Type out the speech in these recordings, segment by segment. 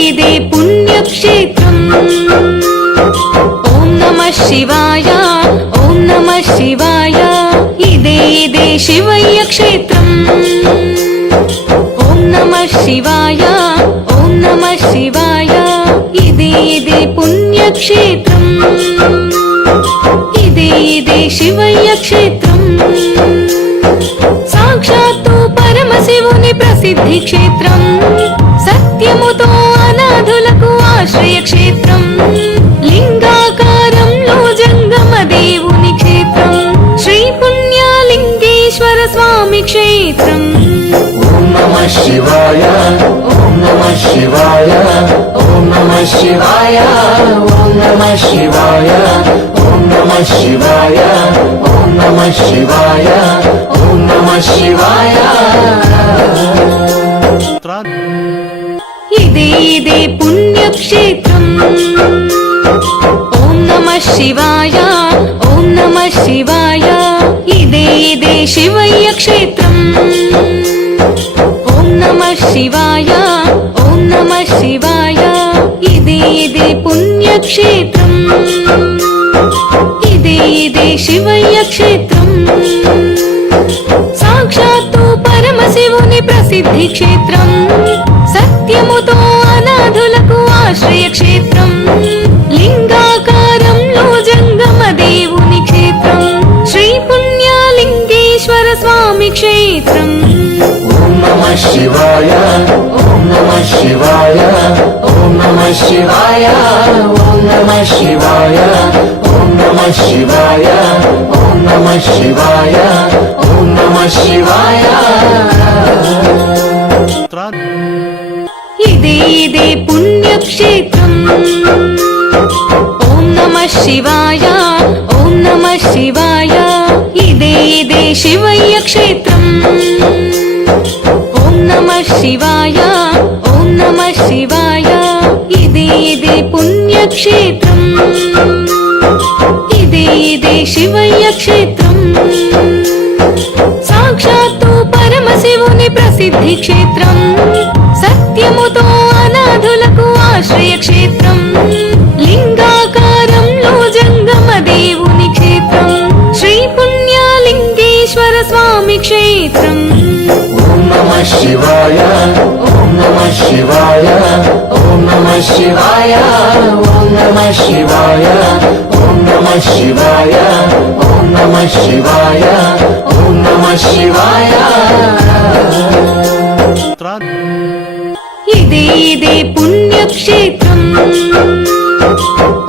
ఇదే పుణ్యక్షేత్రం. ఓం నమః శివాయ, ఓం నమః శివాయ. ఇదే శివయ్య క్షేత్రం. ఓం నమః శివాయ, ఓం నమః శివాయ. ఇదే పుణ్యక్షేత్రం. ఇదే శివయ్య క్షేత్రం. సాక్షాత్తు పరమశివుని ప్రసిద్ధి క్షేత్రం. సత్యముతో అనాథులకు ఆశ్రయ క్షేత్రం. లింగాకారంలో జంగమ దేవుని క్షేత్రం. శ్రీ పుణ్యలింగేశ్వర స్వామి క్షేత్రం. ఓం నమః శివాయ, ఓం నమః శివాయ, ఓం నమః శివాయ, ఓం నమః శివాయ, ఓం నమః శివాయ, ఓం నమః శివాయ, ఓం నమః శివాయ. ఇదే పుణ్యక్షేత్రం. ఓం నమః శివాయ, ఓం నమః శివాయ. ఇదే శివయ్య క్షేత్రం. ఓం నమః శివాయ, ఓం నమః శివాయ. ఇదే పుణ్యక్షేత్రం. ఇదే శివయ్య క్షేత్రం. సాక్షాత్తు పరమశివుని ప్రసిద్ధి క్షేత్రం. సత్యముతో అనాథులకు ఆశ్రయ క్షేత్రం. లింగాకారంలో జంగమ దేవుని క్షేత్రం. శ్రీ పుణ్యలింగేశ్వర స్వామి క్షేత్రం. ఓం నమః శివాయ, ఓం నమః శివాయ, ఓం నమః శివాయ, ఓం నమః శివాయ, ఓం నమః శివాయ, ఓం నమః శివాయ, ఓం నమః శివాయ. ఇదే పుణ్యక్షేత్రం. ఓం నమః శివాయ, ఓం నమః శివాయ. ఇదే శివయ్య క్షేత్రం. ఓం నమః శివాయ, ఓం నమః శివాయ. ఇదే పుణ్యక్షేత్రం. ఇదే శివయ్య క్షేత్రం. సాక్షాత్తు పరమశివుని ప్రసిద్ధి క్షేత్రం. సత్యముతో అనాథులకు ఆశ్రయ క్షేత్రం. లింగాకారంలో జంగమ దేవుని క్షేత్రం. శ్రీ పుణ్యలింగేశ్వర స్వామి క్షేత్రం. ఓం నమః శివాయ, ఓం నమః శివాయ, ఓం నమః శివాయ, ఓం నమః శివాయ, ఓం నమః శివాయ, ఓం నమః శివాయ, ఓం నమః శివాయ. ఇదే పుణ్యక్షేత్రం.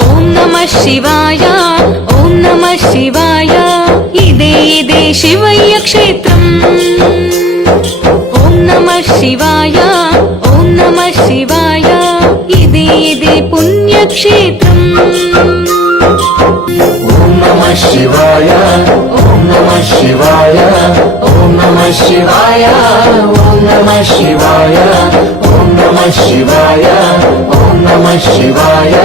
ఓం నమః శివాయ, ఓం నమః శివాయ. ఇదే శివయ్య క్షేత్రం. ఓం నమః శివాయ, ఓం నమః శివాయ. ఇదే పుణ్యక్షేత్రం. ఓం నమః శివాయ, ఓం నమః శివాయ, ఓం నమః శివాయ, ఓం నమః శివాయ, ఓం నమః శివాయ, ఓం నమః శివాయ,